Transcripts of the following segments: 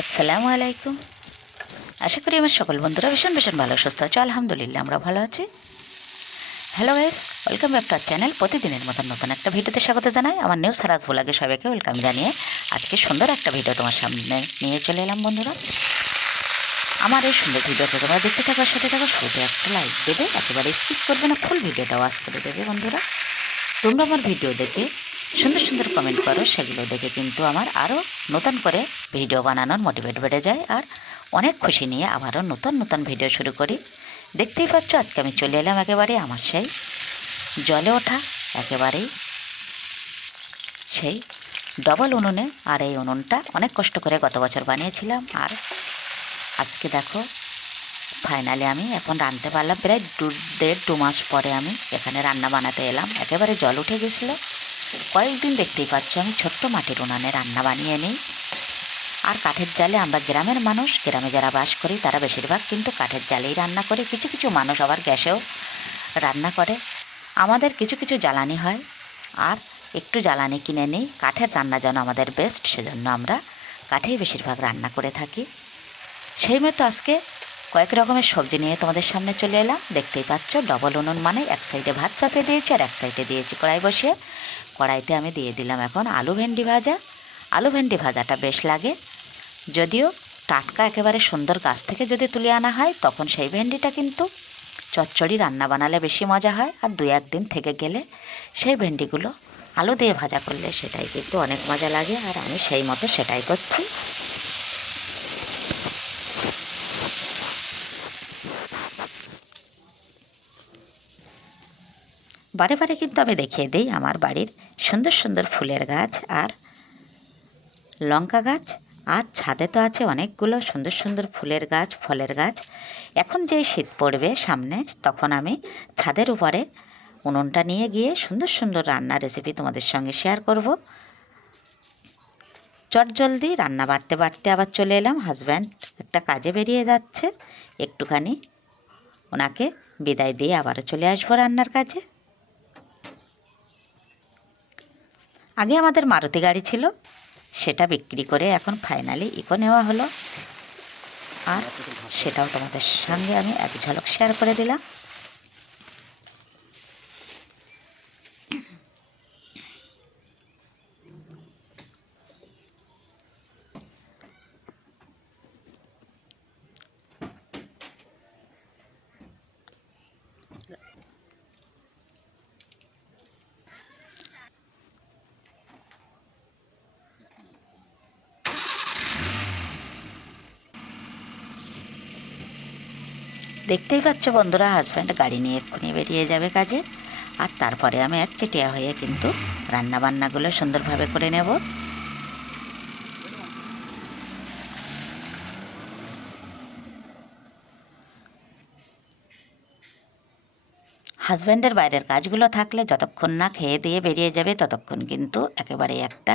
আসসালামু আলাইকুম। আশা করি আমার সকল বন্ধুরা ভীষণ ভীষণ ভালো সুস্থ আছে। আলহামদুলিল্লাহ আমরা ভালো আছি। Hello guys, welcome back to our channel. প্রতিদিনের মতন নতুন একটা ভিডিওতে স্বাগত জানাই। আমার নিউ সারাজ ব্লগে সবাইকে ওয়েলকাম জানিয়ে আজকে সুন্দর একটা ভিডিও তোমার সামনে নিয়ে চলে এলাম বন্ধুরা। আমার এই সুন্দর ভিডিওটা তোমরা দেখতে থাকার সাথে থাকো, শুরুতে একটা লাইক দেবে, একেবারে স্কিপ করবে না, ফুল ভিডিওটা ওয়াচ করে দেবে বন্ধুরা। তোমরা আমার ভিডিও দেখে সুন্দর সুন্দর কমেন্ট করো, সেগুলো দেখে কিন্তু আমার আরও নতুন করে ভিডিও বানানোর মোটিভেট বেড়ে যায়, আর অনেক খুশি নিয়ে আবারও নতুন নতুন ভিডিও শুরু করি। দেখতেই পাচ্ছ আজকে আমি চলে এলাম একেবারে আমার সেই জলে ওঠা একেবারেই সেই ডবল উনুনে। আর এই উনুনটা অনেক কষ্ট করে গত বছর বানিয়েছিলাম, আর আজকে দেখো ফাইনালি আমি এখন রাঁধতে পারলাম। প্রায় 1.5-2 মাস পরে আমি এখানে রান্না বানাতে এলাম। একেবারে জল উঠে গেছিলো কয়েকদিন। দেখতেই পাচ্ছ আমি ছোট্ট মাটির উনানে রান্না বানিয়ে নিই, আর কাঠের জালে। আমরা গ্রামের মানুষ, গ্রামে যারা বাস করি তারা বেশিরভাগ কিন্তু কাঠের জালেই রান্না করে। কিছু কিছু মানুষ আবার গ্যাসেও রান্না করে। আমাদের কিছু কিছু জ্বালানি হয়, আর একটু জ্বালানি কিনে নিই। কাঠের রান্না যেন আমাদের বেস্ট, সেজন্য আমরা কাঠেই বেশিরভাগ রান্না করে থাকি। সেই মতো আজকে কয়েক রকমের সবজি নিয়ে তোমাদের সামনে চলে এলাম। দেখতেই পাচ্ছ ডবল উনুন মানে এক সাইডে ভাত চাপিয়ে দিয়েছি আর এক সাইডে দিয়েছি কড়াই বসিয়ে। কড়াইতে আমি দিয়ে দিলাম এখন আলু ভেন্ডি ভাজা। আলু ভেন্ডি ভাজাটা বেশ লাগে, যদিও টাটকা একেবারে সুন্দর গাছ থেকে যদি তুলে আনা হয় তখন সেই ভেন্ডিটা কিন্তু চচ্চড়ি রান্না বানালে বেশি মজা হয়, আর 2-1 দিন থেকে গেলে সেই ভেন্ডিগুলো আলু দিয়ে ভাজা করলে সেটাই কিন্তু অনেক মজা লাগে। আর আমি সেই মতো সেটাই করছি। বারে বারে কিন্তু আমি দেখিয়ে দিই আমার বাড়ির সুন্দর সুন্দর ফুলের গাছ আর লঙ্কা গাছ, আর ছাদে তো আছে অনেকগুলো সুন্দর সুন্দর ফুলের গাছ, ফলের গাছ। এখন যেই শীত পড়বে সামনে, তখন আমি ছাদের উপরে উনুনটা নিয়ে গিয়ে সুন্দর সুন্দর রান্নার রেসিপি তোমাদের সঙ্গে শেয়ার করব। চটজলদি রান্না বাড়তে বাড়তে আবার চলে এলাম। হাজব্যান্ড একটা কাজে বেরিয়ে যাচ্ছে, একটুখানি ওনাকে বিদায় দিয়ে আবারও চলে আসবো রান্নার কাজে। আগে আমাদের মারুতি গাড়ি ছিল, সেটা বিক্রি করে এখন ফাইনালি ইকো নেওয়া হলো, আর সেটাও তোমাদের সঙ্গে আমি এক ঝলক শেয়ার করে দিলাম। দেখতেই পাচ্ছ বন্ধুরা, হাজব্যান্ড গাড়ি নিয়ে এক্ষুনি বেরিয়ে যাবে কাজে, আর তারপরে আমি একচেটিয়া হয়ে কিন্তু রান্নাবান্নাগুলো সুন্দরভাবে করে নেব। হাজব্যান্ডের বাইরের কাজগুলো থাকলে যতক্ষণ না খেয়ে দিয়ে বেরিয়ে যাবে ততক্ষণ কিন্তু একেবারে একটা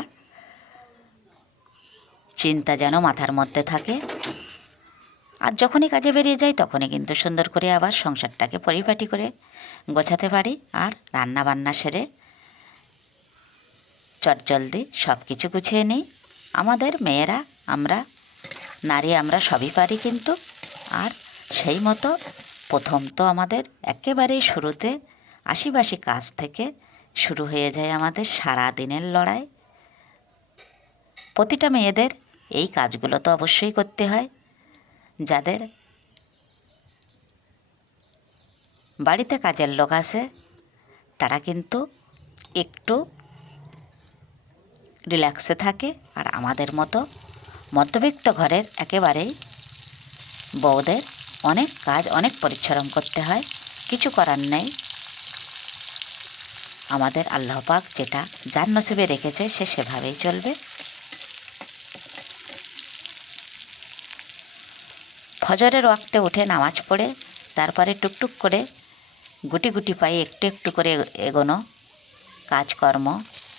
চিন্তা যেন মাথার মধ্যে থাকে। আর যখনই কাজে বেরিয়ে যাই তখনই কিন্তু সুন্দর করে আবার সংসারটাকে পরিপাটি করে গোছাতে পারি, আর রান্না বান্না সেরে চটজলদি সব কিছু গুছিয়ে নিই। আমাদের মেয়েরা, আমরা নারী, আমরা সবই পারি কিন্তু। আর সেই মতো প্রথম তো আমাদের একেবারেই শুরুতে আশিবাসি কাজ থেকে শুরু হয়ে যায় আমাদের সারা দিনের লড়াই। প্রতিটা মেয়েদের এই কাজগুলো তো অবশ্যই করতে হয়। যাদের বাড়িতে কাজের লোক আছে তারা কিন্তু একটু রিল্যাক্সে থাকে, আর আমাদের মতো মধ্যবিত্ত ঘরের একেবারেই বউদের অনেক কাজ, অনেক পরিশ্রম করতে হয়। কিছু করার নেই, আমাদের আল্লাহ পাক যেটা যার নসিবে রেখেছে সে সেভাবেই চলবে। ফজরের ওয়াক্তে উঠে নামাজ পড়ে তারপরে টুকটুক করে গুটি গুটি পায়ে একটু একটু করে এগোনো, কাজকর্ম,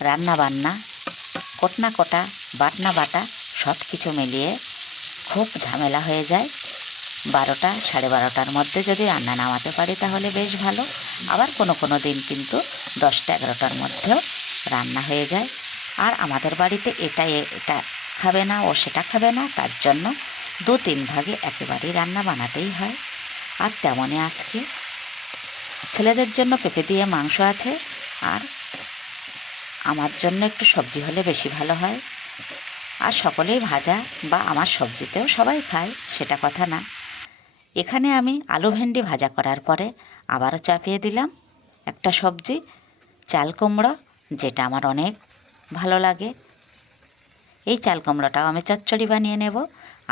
রান্না বান্না, কোটনা কোটা, বাটনা বাটা সব কিছু মিলিয়ে খুব ঝামেলা হয়ে যায়। 12টা, 12:30টার মধ্যে যদি রান্না নামাতে পারি তাহলে বেশ ভালো। আবার কোনো কোনো দিন কিন্তু 10টা, 11টার মধ্যেও রান্না হয়ে যায়। আর আমাদের বাড়িতে এটা খাবে না, ও সেটা খাবে না, তার জন্য 2-3 ভাগে একেবারেই রান্না বানাতেই হয়। আর তেমনই আজকে ছেলেদের জন্য পেঁপে দিয়ে মাংস আছে, আর আমার জন্য একটু সবজি হলে বেশি ভালো হয়। আর সকলেই ভাজা বা আমার সবজিতেও সবাই খায়, সেটা কথা না। এখানে আমি আলু ভেন্ডি ভাজা করার পরে আবারও চাপিয়ে দিলাম একটা সবজি, চাল কুমড়ো, যেটা আমার অনেক ভালো লাগে। এই চাল কুমড়োটাও আমি চচ্চড়ি বানিয়ে নেব।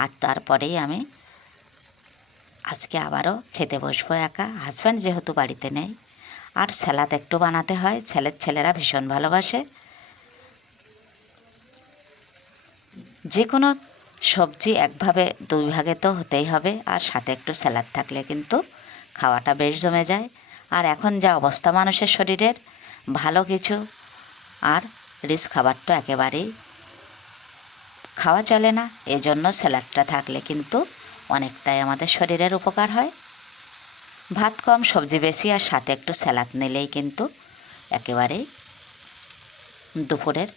আর তারপরেই আমি আজকে আবারও খেতে বসবো একা, হাজব্যান্ড যেহেতু বাড়িতে নেই। আর স্যালাড একটু বানাতে হয়, ছেলেরা ভীষণ ভালোবাসে। যে কোনো সবজি একভাবে 2 ভাগে তো হতেই হবে, আর সাথে একটু স্যালাড থাকলে কিন্তু খাওয়াটা বেশ জমে যায়। আর এখন যা অবস্থা মানুষের শরীরের, ভালো কিছু আর রিচ খাবার তো একেবারেই খাওয়া চলে না। এজন্য স্যালাডটা থাকলে কিন্তু অনেকটাই আমাদের শরীরের উপকার হয়। ভাত কম সবজি বেশি আর সাথে একটু স্যালাড নিলেই কিন্তু একেবারেই দুপুরের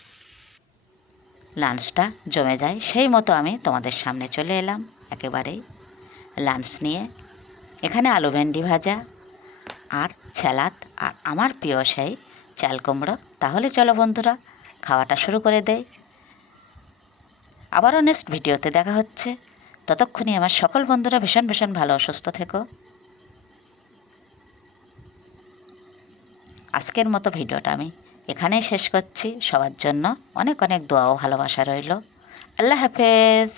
লাঞ্চটা জমে যায়। সেই মতো আমি তোমাদের সামনে চলে এলাম একেবারেই লাঞ্চ নিয়ে। এখানে আলু ভেন্ডি ভাজা আর স্যালাড আর আমার প্রিয় সেই চাল কুমড়ো। তাহলে চলো বন্ধুরা, খাওয়াটা শুরু করে দেই। আবারও নেক্সট ভিডিওতে দেখা হচ্ছে। ততক্ষণে আমার সকল বন্ধুরা ভীষণ ভীষণ ভালো সুস্থ থেকো। আজকের মতো ভিডিওটা আমি এখানেই শেষ করছি। সবার জন্য অনেক অনেক দোয়া ও ভালোবাসা রইল। আল্লাহ হাফেজ।